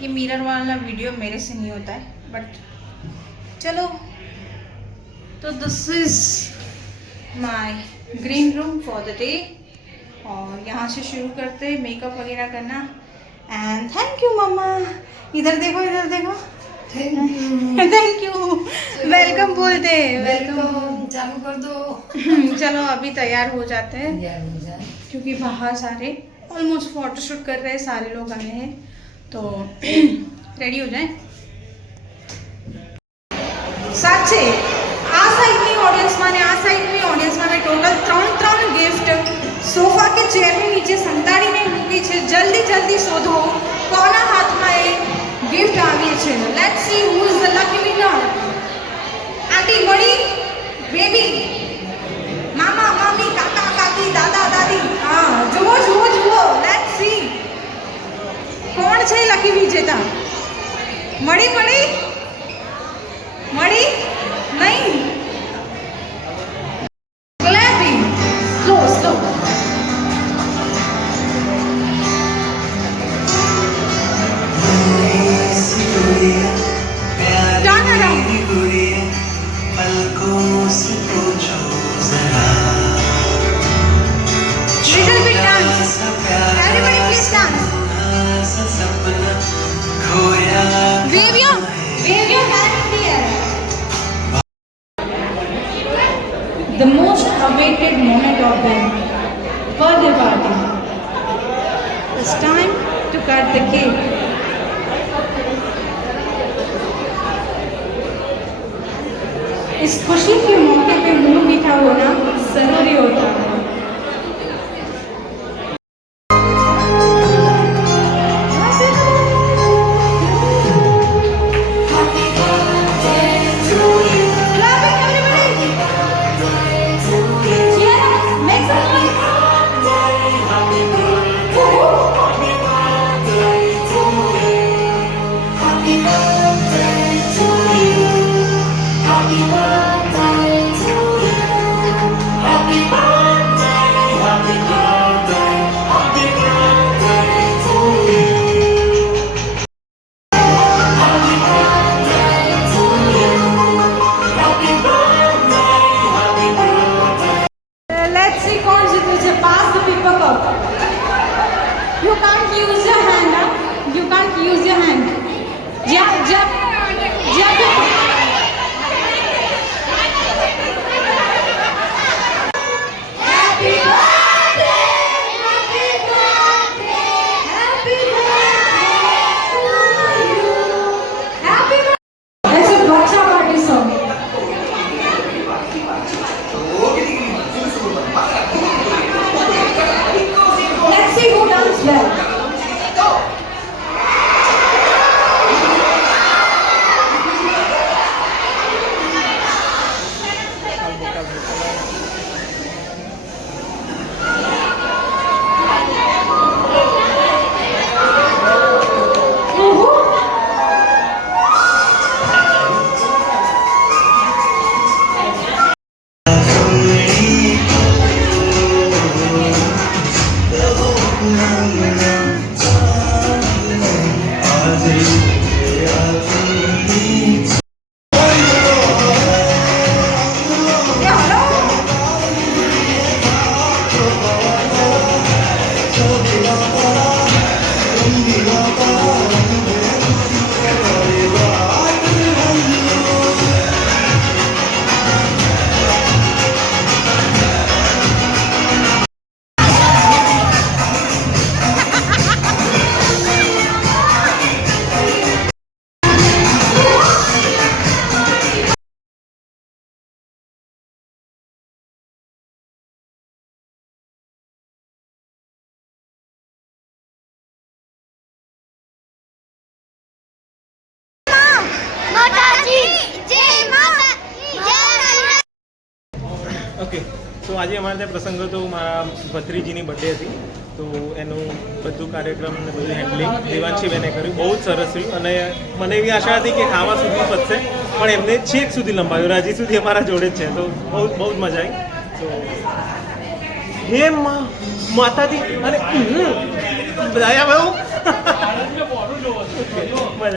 ये मिरर वाला वीडियो मेरे से नहीं होता है, बट चलो। तो this is my green room for the day, और यहाँ से शुरू करते मेकअप वगैरह करना। एंड थैंक यू मम्मा, इधर देखो इधर देखो, थैंक यू, वेलकम बोलते, वेलकम चालू कर दो। चलो अभी तैयार हो जाते हैं, क्योंकि बाहर सारे ऑलमोस्ट फोटोशूट कर रहे हैं, सारे लोग आए हैं, तो रेडी हो जाए। સાચે આ સાઈડની ઓડિયન્સમાં ને આ સાઈડની ઓડિયન્સમાં ટોટલ 3 ગિફ્ટ સોફા કે ચેરની નીચે સંતાડીને મૂકી છે। જલ્દી જલ્દી શોધો કોના હાથમાં એ ગિફ્ટ આવી છે। Let's see who is the lucky winner. Aunty મળી, બેબી, મામા મામી, કાકા કાકી, દાદા દાદી, હા જુઓ જુઓ જુઓ, લેટ્સ સી કોણ છે લકી વિજેતા। મળી મળી મળી નહીં? Clapping, slow slow. Turn around, little bit dance, everybody please dance, wave your hand in the air। The most awaited moment of the birthday party. It's time to cut the cake. इस खुशी के मौके पे मुंह मीठा होना जरूरी होता है। You can't use your hand, huh? You can't use your hand. Jab, jab, jab. Happy birthday, happy birthday, happy birthday to you. Happy birthday. That's a bacha party song. Let's see who dance well. Okay, તો આજે અમારે ત્યાં પ્રસંગ હતો, મારા ભત્રીજીની બર્થડે હતી, તો એનું બધું કાર્યક્રમ ને બધું હેન્ડલિંગ દેવાંશીબેને કર્યું, બહુ જ સરસ રહ્યું। અને મને એવી આશા હતી કે ખાવા સુધી પતશે, પણ એમને છેક સુધી લંબાવ્યું, હજી સુધી અમારા જોડે જ છે, તો બહુ જ મજા આવી। તો હે માતાજી, અને દયા ભાઈ